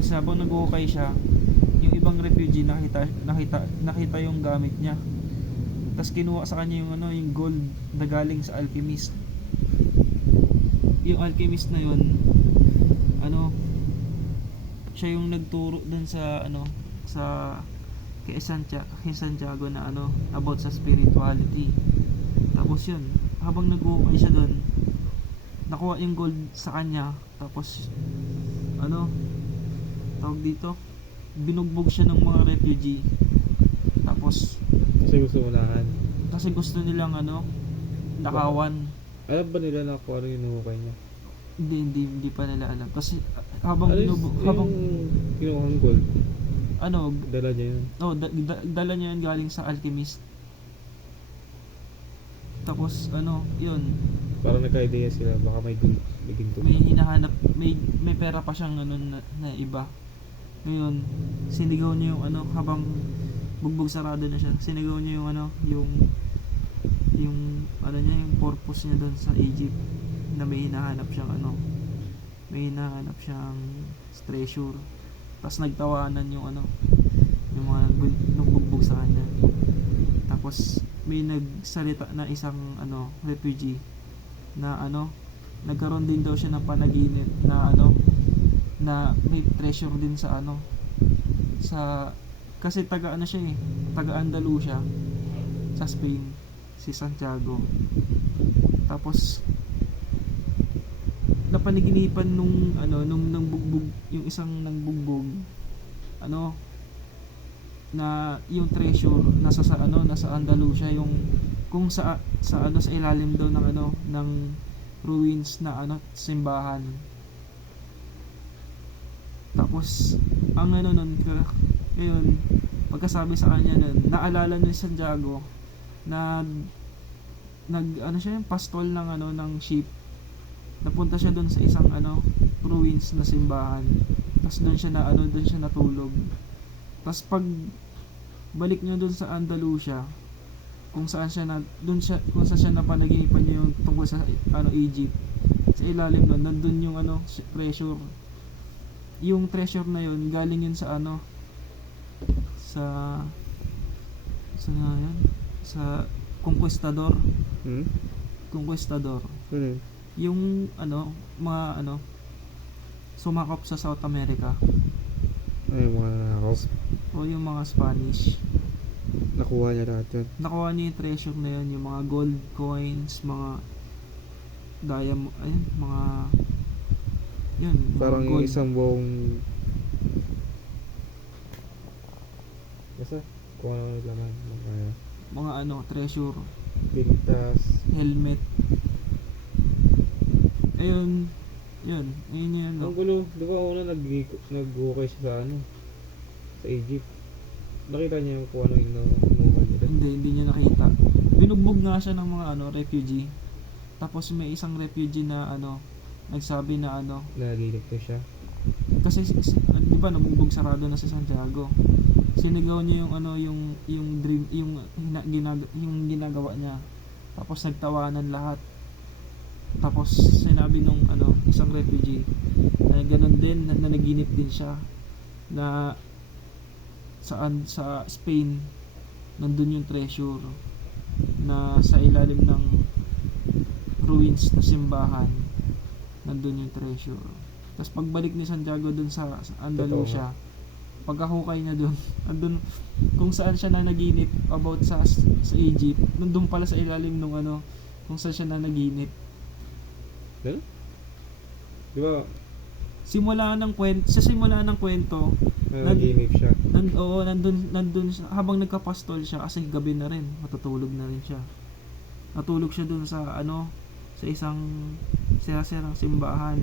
Tapos habang nag-ukay siya, yung ibang refugee nakita yung gamit niya. Tapos kinuha sa kanya yung ano, yung gold na galing sa alchemist. Yung alchemist na yun, ano, siya yung nagturo dun sa ano, sa kay Santiago na ano, about sa spirituality. Tapos yun, habang nag-ukay siya dun, nakuha yung gold sa kanya. Tapos ano, tawag dito, binugbog siya ng mga refugee. Tapos Kasi gusto unahan. kasi gusto nilang ano, nakawan. Alam ba nila na kung ano yung inuukay niya? Hindi pa nila alam. Kasi habang Ano habang yung kinuhang gold? ano, Dala niya yun. dala niya yun galing sa alchemist. Tapos ano, yun, Parang nagka-idea sila, baka may ginto. may hinahanap, may pera pa siyang ano na iba. Ngayon, sinigaw niya yung ano, habang bugbog sarado na siya, sinigaw niya yung ano, yung ano niya, yung purpose niya doon sa Egypt, na may hinahanap siyang ano, may hinahanap siyang treasure. Tapos nagtawanan yung ano, yung mga nagbugbog sa kanya. Tapos may nagsalita na isang ano, refugee na ano, nagkaroon din daw siya ng panaginip na ano, na may treasure din sa ano, sa, kasi taga ano siya taga Andalusia sa Spain, si Santiago. Tapos napanaginipan nung ano, nung bugbog, yung isang nangbugbog, ano, na yung treasure nasa sa ano, nasa Andalusia, yung kung sa ano, sa ilalim daw ng ano, ng ruins na ano, simbahan. Tapos ang ano nun, ngayon pagkasabi sa kanya nun, naalala ni Santiago na ano siya, yung pastol ng ano, ng ship. Napunta siya doon sa isang ano, ruins na simbahan. Tapos doon siya na ano, doon siya natulog. Tapos pag balik niya doon sa Andalusia, kung saan siya kung saan siya napanaginipan niya yung tungkol sa ano, Egypt, sa ilalim doon nandun yung ano, treasure. Yung treasure na yun galing yun sa ano, sa nga yan, sa conquistador. Conquistador, yung ano, mga ano, sumakop sa South America. Ay, mga nanakaw. O yung mga Spanish. Nakuha niya lahat yun. Nakuha niya yung treasure na yun, yung mga gold coins, mga diamond, ayun, mga yun, Parang mga gold. isang buong basta kung ano laman Mga ano, treasure, pintas. helmet. Ayun, yun yun. Ang gulo, di ba una nag-ukay siya sa ano, sa Egypt. Nakita niya kung ano yung inuukay nila. Hindi niya nakita. Binugbog nga siya ng mga ano, refugee. Tapos may isang refugee na ano, nagsabi na ano, Nagilip to siya. kasi di ba nabugbog sarado na sa Santiago. Sinigaw niya yung ano, yung dream, yung ginagawa niya. Tapos nagtawanan lahat. Tapos sinabi nung ano, isang refugee na ganun din, na naginip din siya na sa Spain nandun yung treasure, na sa ilalim ng ruins na simbahan nandun yung treasure. Tapos pagbalik ni Santiago dun sa Andalusia, pagkahukay niya dun, andun kung saan siya na naginip about sa Egypt, nandun pala sa ilalim nung ano, kung saan siya na naginip. Ganun? Di ba? Sa simula ng kwento, Nanaginip siya. nandun siya, habang nagkapastol siya, kasi gabi na rin, matutulog na rin siya. Natulog siya dun sa ano, sa isang sirang simbahan.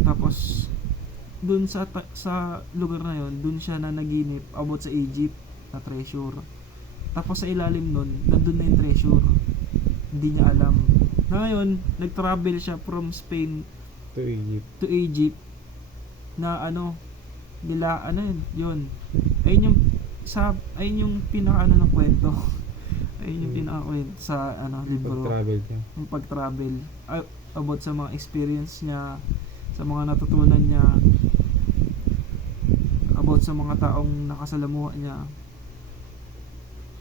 Tapos dun sa lugar na yon, dun siya na naginip about sa Egypt na treasure. Tapos sa ilalim nun, nandun na yung treasure. Hindi niya alam. Ngayon, nag-travel siya from Spain To to Egypt na ano, nila ano yun. Ayun yung pinaka ano ng kwento. Ayun yung pinaka kwento sa ano, libro. Pag-travel niya. Yung pag-travel, about sa mga experience niya, sa mga natutunan niya about sa mga taong nakasalamuha niya.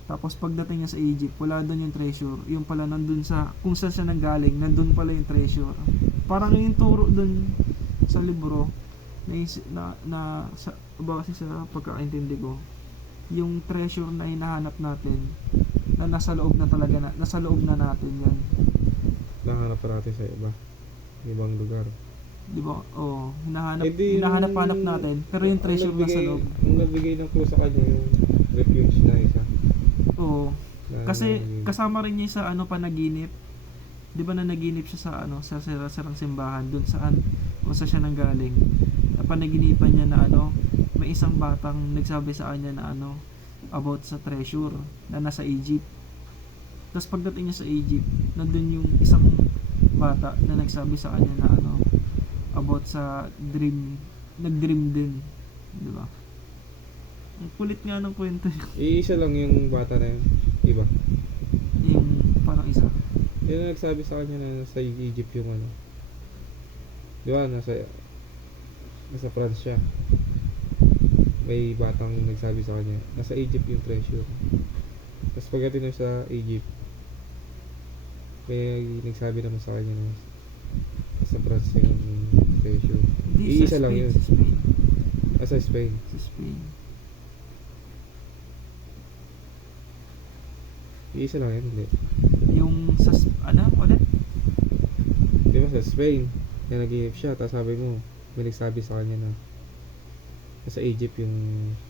Tapos pagdating niya sa Egypt, wala doon yung treasure. Yung pala nandun sa, kung saan siya nanggaling, nandun pala yung treasure. Parang yung turo doon sa libro, base sa pagkakaintindi ko, yung treasure na hinahanap natin, na nasa loob na talaga, nasa loob na natin yan. Nahanap pa natin sa ibang lugar. Di ba? Oo, di hinahanap natin, pero yung treasure nasa loob. Ang nagbigay ng clue sa kanya yung refuge na isa. Oo. Kasi nagbigay. kasama rin niya sa panaginip. 'Di ba na naginip siya sa sa sirang simbahan doon saan kung saan siya nanggaling. Napanaginipan niya na may isang batang nagsabi sa kanya na about sa treasure na nasa Egypt. Tapos pagdating niya sa Egypt, nandun yung isang bata na nagsabi sa kanya na about sa dream, nag-dream din, 'di ba? Ang kulit nga ng kwento yun. Iisa lang yung bata na yun. Iba. Yung parang isa. Yun ang nagsabi sa kanya na nasa Egypt yung di ba, nasa France siya. May batang nagsabi sa kanya, nasa Egypt yung treasure. Tapos pagdating na sa Egypt, may nagsabi naman sa kanya na nasa France yung treasure. Hindi, Iisa lang yun. Sa Spain. Sa Spain. Sa Spain. Iisa lang yun, hindi. Yung sa ulit? Di ba sa Spain, na nag-iip siya, tapos sabi mo, may nagsabi sa kanya na nasa Egypt yung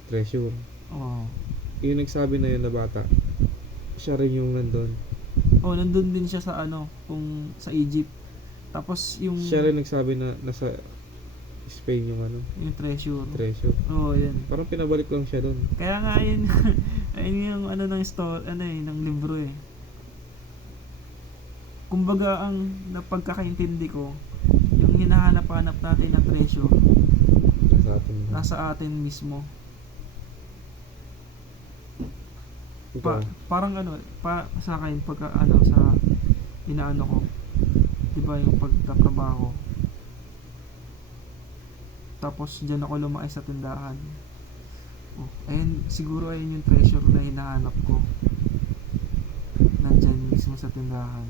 treasure. Oo. Yung nagsabi na yun na bata, siya rin yung nandun. Oh, nandun din siya sa kung sa Egypt. Tapos yung Siya rin nagsabi na nasa Spain yung yung treasure. treasure. Oo, yan. Parang pinabalik lang siya dun. Kaya nga yun, ayun yung ng story, ng libro eh. Kumbaga ang napagkakaintindi ko, yung hinahanap-hanap natin na treasure, Nasa atin. nasa atin mismo. Ikaw, Parang sa akin pagka sa inaano ko, 'di ba yung pagtatrabaho. Tapos diyan ako lumaki sa tindahan. Oh, ayun siguro ayun yung treasure na hinahanap ko. Nandyan mismo sa tindahan.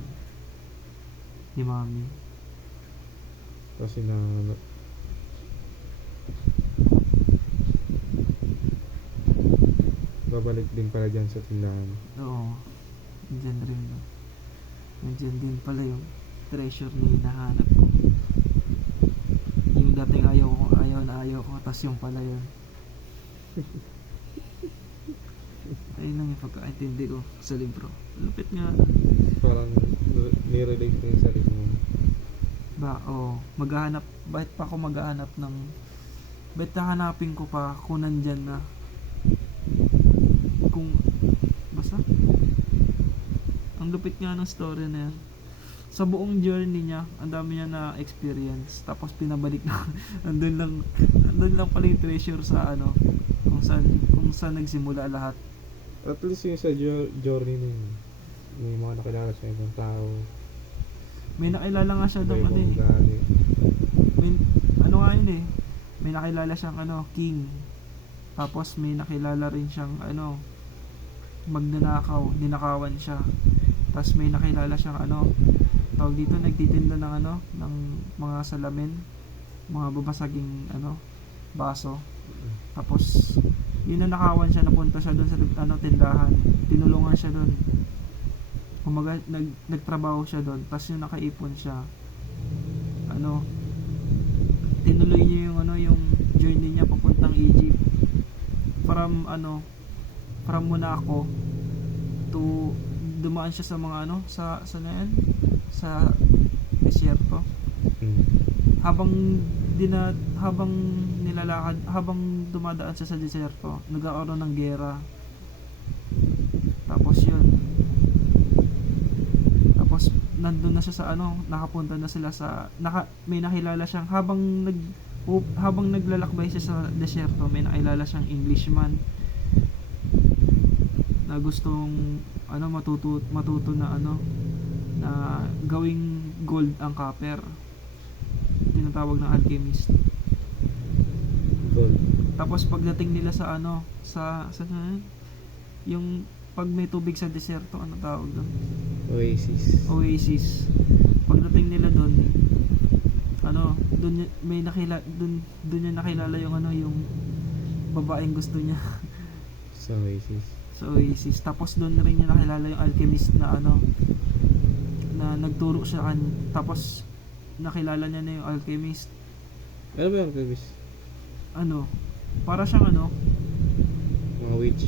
Ni Mami. kasi na babalik din pala dyan sa tindahan. Oo. Nandyan rin. No? Nandyan din pala yung treasure na hinahanap ko. Yung dating ayaw ko, tas yung pala yun. Ayun lang yung pagkaintindi ko sa libro. Lupit nga. Parang nirelate ko yung sarili mo. Maghahanap, bakit pa ako maghahanap bakit hahanapin ko pa kung nandyan na, kung, basta, ang lupit nga ng story na yan. Sa buong journey niya, ang dami niya na experience, tapos pinabalik na, andun lang pala yung treasure sa kung saan nagsimula lahat. At least yung sa journey na yun, may mga nakilala sa ibang tao. May nakilala nga siya doon May ibang ugali. may, nga yun eh, may nakilala siyang king, tapos may nakilala rin siyang magnanakaw, ninakawan siya, tapos may nakilala siyang tawag dito, nagtitinda ng ng mga salamin, mga babasaging baso, tapos yun na nakawan siya, napunta siya doon sa tindahan, tinulungan siya doon, kumaga nagtrabaho siya doon, tapos yung nakaipon siya, tinuloy niya yung journey niya papuntang Egypt, from Monaco to dumaan siya sa mga sa desierto. habang nilalakad, habang dumadaan siya sa desierto, nagkakaroon ng giyera. Tapos nandun na siya sa nakapunta na sila sa may nakilala siyang habang naglalakbay siya sa desierto, may nakilala siyang Englishman na gustong matuto na na gawing gold ang copper, tinatawag ng alchemist. Gold. Tapos pagdating nila sa ano, sa yung pag may tubig sa deserto, ano tawag doon? Oasis. Pagdating nila doon, ano, doon niya nakilala yung ano, yung babaeng gusto niya Sa Oasis. sa Oasis. Tapos doon rin niya nakilala yung alchemist na ano, na nagturo siya tapos nakilala niya na yung alchemist. Ano ba yung alchemist? Ano, para siyang ano, Mga witch.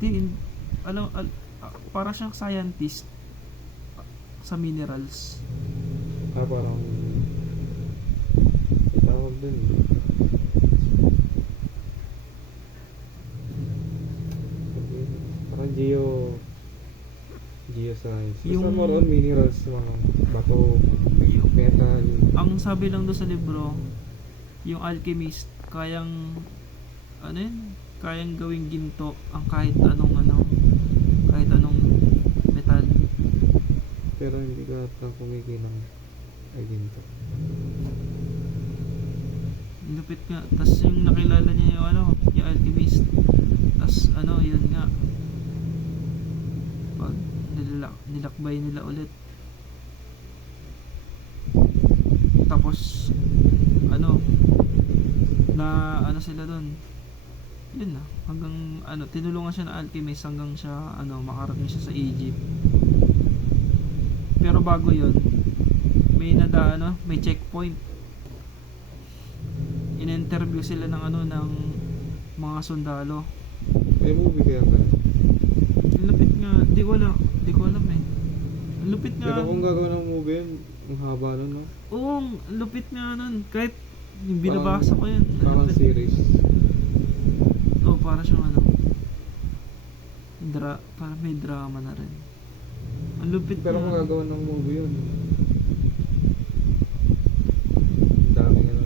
hindi, para siyang scientist sa minerals. Parang tawag dun eh. Parang geoscience. Basta Yung- more on minerals, mga bato, metal. Ang sabi lang doon sa libro, yung alchemist kayang ano yun, kayang gawing ginto ang kahit anong metal. Pero hindi ka lang kumikinang ay ginto. Lupit nga. Tas yung nakilala niya yung ano, yung alchemist. Tas ano, yun nga. Pag nilakbay nila ulit. Tapos ano, na ano sila doon. Yun na. Hanggang ano, tinulungan siya ng alchemist hanggang siya ano, makarating siya sa Egypt. Pero bago yun, may checkpoint. In-interview sila ng ano, ng mga sundalo. May movie kaya ba? Ang lupit nga, di ko alam eh. Ang lupit nga. Pero kung gagawin ng movie yun, ang haba nun, no? Oo, ang lupit nga nun. Kahit yung binabasa ko yun. Ang Parang lupit. series. Oo, para siyang ano. Parang may drama na rin. Ang lupit Pero kung nga. gagawin ng movie yun, ang daming ano,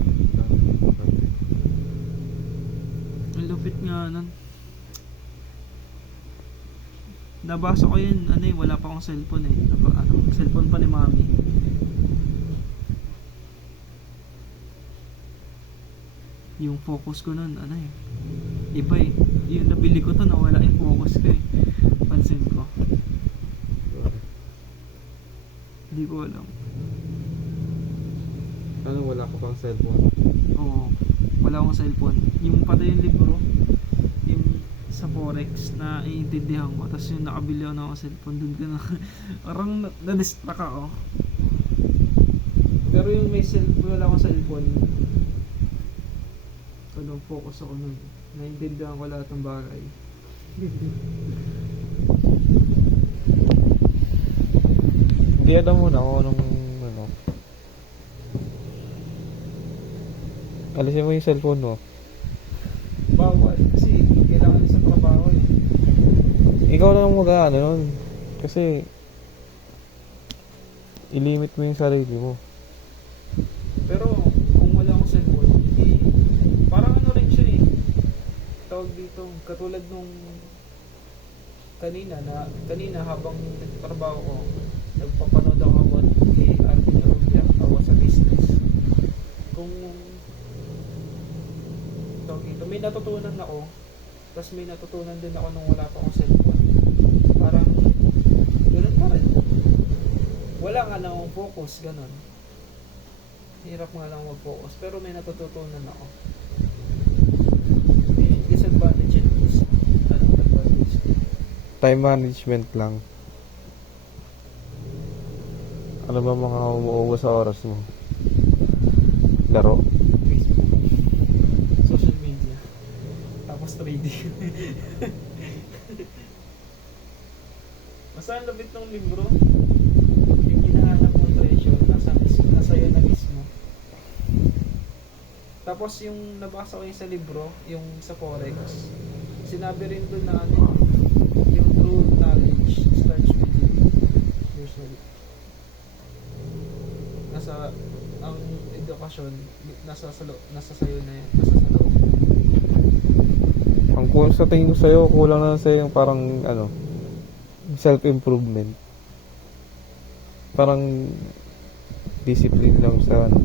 Ang lupit nga nun. Nabasa ko yun, ano eh, wala pa akong cellphone eh. Cellphone pa ni mami. Yung focus ko nun, ano eh, iba eh. Yung nabili ko to, nawala yung focus ko eh. Pansin ko. Hindi ko alam. ano, wala ko pang cellphone. Oo, wala akong cellphone. Yung pati yung libro, yung sa Forex na iintindihan ko. Tapos yung nakabili ako ng akong cellphone, dun ko na, parang na-distract ako. Pero yung wala akong cellphone, ano, focus ako nun. Naintindihan ko lahat ng bagay. Hindi alam mo na ako nung ano. Alisin mo yung cellphone mo. Bawal, kasi kailangan sa trabaho eh. Ikaw na lang mag-ano nun. Kasi ilimit mo yung sarili mo. Pero kung wala akong cellphone, hindi, parang ano rin siya eh. Tawag dito, katulad nung kanina habang nagtatrabaho ko, nagpapanood ako about kay Arvin Arubia, awa sa business. Kung tawag dito, may natutunan ako, tapos may natutunan din ako nung wala pa akong cellphone. Parang ganun pa rin. Wala nga lang akong focus, ganun. Hirap nga lang mag-focus, pero may natututunan ako. May disadvantage and advantage. Time management lang. Ano ba mga umuubos sa oras mo? Laro. Facebook, social media, tapos trading. Basta ang labit ng libro, yung hinahanap mong treasure, nasa iyo na mismo. Tapos yung nabasa ko yung sa libro, yung sa Forex, sinabi rin doon na ano, yung true knowledge starts with yourself. Ang edukasyon, nasa sayo na yan, nasa sa loob. Ang kung sa tingin ko sa'yo, kulang na sa'yo yung parang ano, self-improvement. Parang discipline lang sa ano,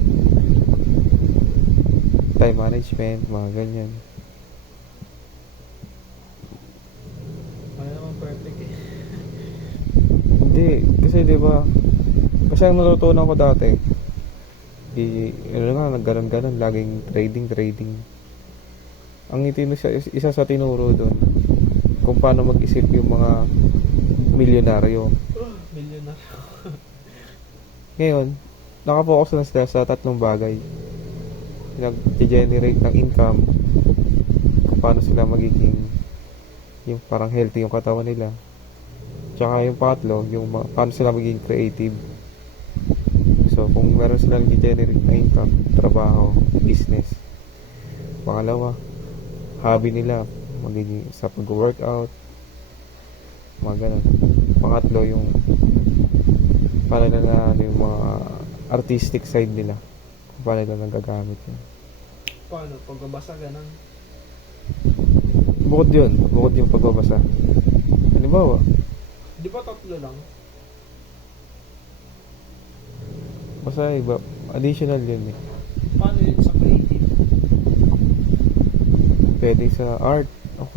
time management, mga ganyan. Wala naman perfect eh. Hindi, kasi di ba, kasi ang natutunan ko dati, ano nga, nagganon-ganon, laging trading. Ang isa sa tinuro doon, kung paano mag-isip yung mga milyonaryo. Millionaire. Ngayon, nakafocus lang sila sa tatlong bagay. Nag-generate ng income, kung paano sila magiging, yung parang healthy yung katawan nila. Tsaka yung pangatlo, yung paano sila magiging creative. So, kung meron silang nag-generate na income, trabaho, business. Pangalawa, hobby nila, magiging sa pag-workout, mga ganun. Pangatlo, yung paano na yung mga artistic side nila, kung paano nila nagagamit yun. Paano? Pagbabasa ganun. Bukod yung pagbabasa. Halimbawa, Di ba tatlo lang? basta iba, additional yun eh. Paano yun sa creative? Pwede sa art, okay.